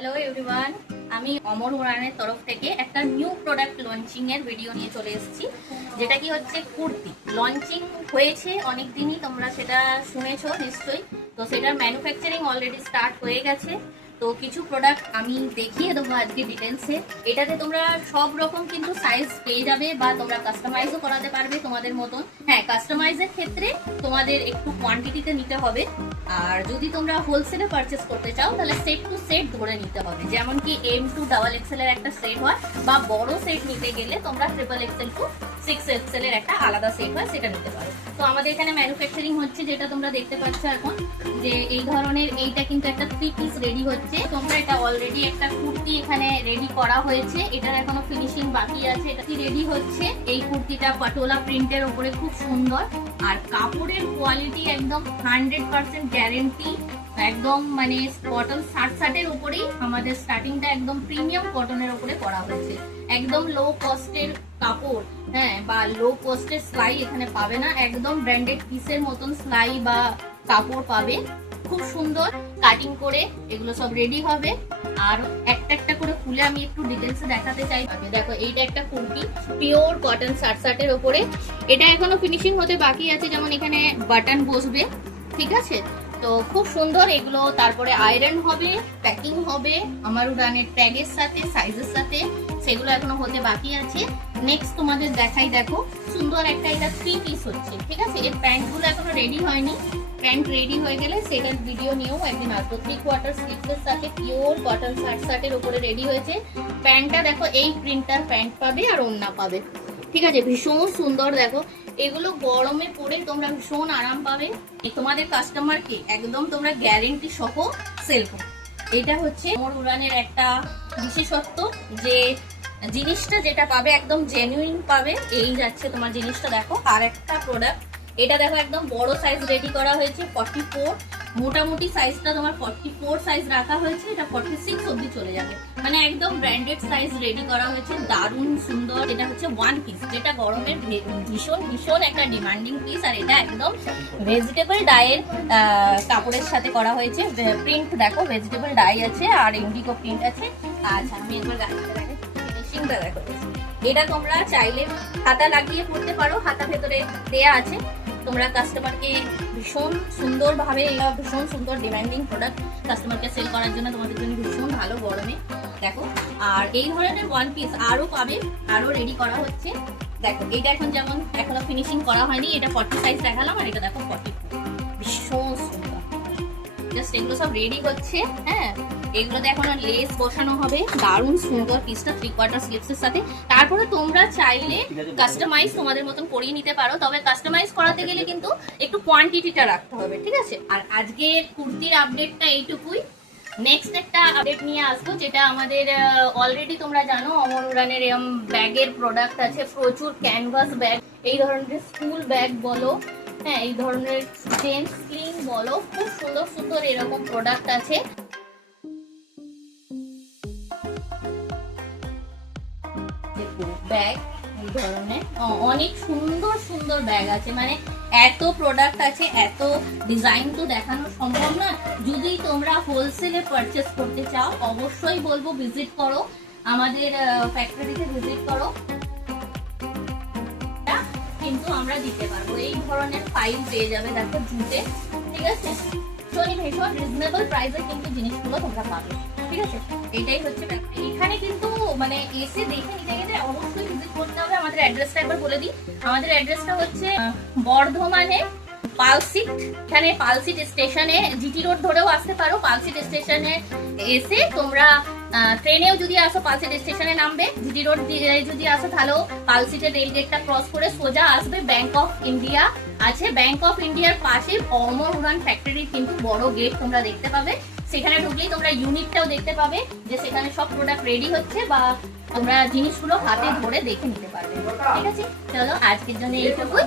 Hello everyone, আমি অমর উড়ানের তরফ থেকে একটা নিউ প্রোডাক্ট লঞ্চিং এর ভিডিও নিয়ে চলে এসেছি, যেটা কি হচ্ছে কুর্তি লঞ্চিং হয়েছে অনেক দিনই, তোমরা সেটা শুনেছো নিশ্চয়ই। তো সেটার ম্যানুফ্যাকচারিং অলরেডি স্টার্ট হয়ে গেছে। তো কিছু প্রোডাক্ট আমি দেখিয়ে দেবো আজকে ডিটেলসে। এটাতে তোমরা সব রকম কিন্তু সাইজ পেয়ে যাবে বা তোমরা কাস্টমাইজও করাতে পারবে তোমাদের মতন। হ্যাঁ, কাস্টমাইজের ক্ষেত্রে তোমাদের একটু কোয়ান্টিটিতে নিতে হবে, আর যদি তোমরা হোলসেলে পারচেস করতে চাও তাহলে সেট টু সেট ধরে নিতে হবে। যেমন কি M2 XXL এর একটা সেট হয়, বা বড় সেট নিতে গেলে তোমরা XXL to 6XL এর একটা আলাদা সেট হয়, সেটা নিতে পারো। তো আমাদের এখানে ম্যানুফ্যাকচারিং হচ্ছে, যেটা তোমরা দেখতে পাচ্ছ এখন, যে এই ধরনের এইটা কিন্তু একটা 3 পিস রেডি হচ্ছে। তোমরা এটা অলরেডি একটা কুর্তি এখানে রেডি করা হয়েছে, এটার এখনো ফিনিশিং বাকি আছে। এটা কি রেডি হচ্ছে। এই কুর্তিটা পাটোলা প্রিন্টের উপরে খুব সুন্দর, আর কাপড়ের কোয়ালিটি একদম 100% গ্যারেন্টি। একদম মানে কটন শার্টের উপরেই আমাদের স্টার্টিংটা একদম প্রিমিয়াম কটনের উপরে করা হয়েছে। একদম লো কস্টের কাপড়, হ্যাঁ, বা লো কস্টের সেলাই এখানে পাবে না। একদম ব্র্যান্ডেড পিসের মতন সেলাই বা কাপড় পাবে। খুব সুন্দর কাটিং করে এগুলো সব রেডি হবে। আর একটা একটা করে খুলে আমি একটু ডিটেলসে দেখাতে চাই। দেখো, এইটা একটা কুর্তি পিওর কটন শার্টের উপরে। এটা এখনো ফিনিশিং হতে বাকি আছে, যেমন এখানে বাটন বসবে, ঠিক আছে। তো খুব সুন্দর এগুলো। তারপরে আয়রন হবে, প্যাকিং হবে আমার উড়ানের ট্যাগের সাথে, সাইজের সাথে, সেগুলো এখনো হতে বাকি আছে। নেক্সট তোমাদের দেখাই। দেখো, সুন্দর একটা এটা 3 পিস হচ্ছে, ঠিক আছে। এর প্যান্টগুলো এখনো রেডি হয়নি। প্যান্ট রেডি হয়ে গেলে সেটার ভিডিও নিয়েও একদিন আসবো। 3/4 স্লিভসের সাথে পিওর কটন শার্টের উপরে রেডি হয়েছে। প্যান্টটা দেখো, এই প্রিন্টার প্যান্ট পাবে আর ওড়না পাবে, ঠিক আছে। ভীষণ সুন্দর। দেখো, এগুলো গরমে পরে তোমরা ভীষণ আরাম পাবে। তোমাদের কাস্টমারকে একদম তোমরা গ্যারেন্টি সহ সেল করো। এটা হচ্ছে মোর উড়ানের একটা বিশেষত্ব, যে জিনিসটা যেটা পাবে একদম জেনুইন পাবে। এই যাচ্ছে তোমার জিনিসটা। দেখো, আর একটা প্রোডাক্ট, এটা দেখো একদম বড় সাইজ রেডি করা হয়েছে, 44। মোটামুটি সাইজটা তোমার 44 সাইজ রাখা হয়েছে, এটা 46 অবধি চলে যাবে। মানে একদম ব্র্যান্ডেড সাইজ রেডি করা হয়েছে, দারুণ সুন্দর। এটা হচ্ছে 1 পিস, যেটা গরমের ভীষণ ভীষণ একটা ডিমান্ডিং পিস। আর এটা একদম ভেজিটেবল ডাইয়ের কাপড়ের সাথে করা হয়েছে। প্রিন্ট দেখো, ভেজিটেবল ডাই আছে আর ইন্ডিগো প্রিন্ট আছে। আচ্ছা, আমি একবার গাড়িতে দেখে ফিনিশিংটা দেখো। এটা তোমরা চাইলে হাতা লাগিয়ে পড়তে পারো, হাতা ভেতরে দেয়া আছে। তোমরা কাস্টমারকে ভীষণ সুন্দরভাবে, ভীষণ সুন্দর ডিমান্ডিং প্রোডাক্ট কাস্টমারকে সেল করার জন্য তোমাদের জন্য ভীষণ ভালো গরমে। দেখো, আর এই ধরনের 1 পিস আরো পাবে, আরো রেডি করা হচ্ছে। দেখো, এটা এখন যেমন এখনো ফিনিশিং করা হয়নি, এটা 40 সাইজ দেখালাম, আর এটা দেখো 44। ভীষণ সুন্দর। জাস্ট এগুলো সব রেডি হচ্ছে। হ্যাঁ, এগুলোতে এখনো লেস বসানো হবে। দারুণ সুন্দর পিসটা 3/4 স্লিভসের সাথে। তারপরে তোমরা চাইলে কাস্টমাইজ তোমাদের মতন করিয়ে নিতে পারো, তবে কাস্টমাইজ করাতে গেলে কিন্তু একটু কোয়ান্টিটিটা রাখতে হবে, ঠিক আছে। আর আজকে কুর্তির আপডেটটা এইটুকুই। নেক্সট একটা আপডেট নিয়ে আসবো, যেটা আমাদের অলরেডি তোমরা জানো অমর উড়ানের এরকম ব্যাগের প্রোডাক্ট আছে প্রচুর। ক্যানভাস ব্যাগ, এই ধরনের স্কুল ব্যাগ বলো, হ্যাঁ, এই ধরনের জেন্টস স্লিং বলো, খুব সুন্দর সুন্দর এরকম প্রোডাক্ট আছে। ব্যাগ এই ধরনের অনেক সুন্দর সুন্দর ব্যাগ আছে। মানে এত প্রোডাক্ট আছে, এত ডিজাইন তো দেখানো সম্ভব না। যদি তোমরা হোলসেলে পারচেস করতে চাও, অবশ্যই বলবো ভিজিট করো, আমাদের ফ্যাক্টরিতে ভিজিট করো, কিন্তু আমরা দিতে পারবো। এই ধরনের ফাইল পেয়ে যাবে, দেখো, জুটে, ঠিক আছে। ভীষণ রিজনেবল প্রাইসে কিন্তু জিনিসগুলো তোমরা পাবে, ঠিক আছে। এটাই হচ্ছে ব্যাপার। এখানে কিন্তু মানে এসে দেখে নিতে গেলে অবশ্যই ভিজিট করতে হবে। আমাদের অ্যাড্রেসটা একবার বলে দিই। আমাদের অ্যাড্রেসটা হচ্ছে বর্ধমানে পালসিট। এখানে পালসিট স্টেশনে জিটি রোড ধরেও আসতে পারো। পালসিট স্টেশনে এসে তোমরা ট্রেনেও যদি আসো পালসিট স্টেশনে নামবে, জিটি রোড দিয়ে যদি আসো তাহলেও পালসিটের রেল গেটটা ক্রস করে সোজা আসবে। ব্যাংক অফ ইন্ডিয়া আছে, ব্যাংক অফ ইন্ডিয়ার পাশে অমর উড়ান ফ্যাক্টরির কিন্তু বড় গেট তোমরা দেখতে পাবে। সেখানে ঢুকলেই তোমরা ইউনিটটাও দেখতে পাবে, যে সেখানে সব প্রোডাক্ট রেডি হচ্ছে, বা তোমরা জিনিসগুলো হাতে ধরে দেখে নিতে পারবে, ঠিক আছে। চলো, আজকের জন্য এইটুকুই।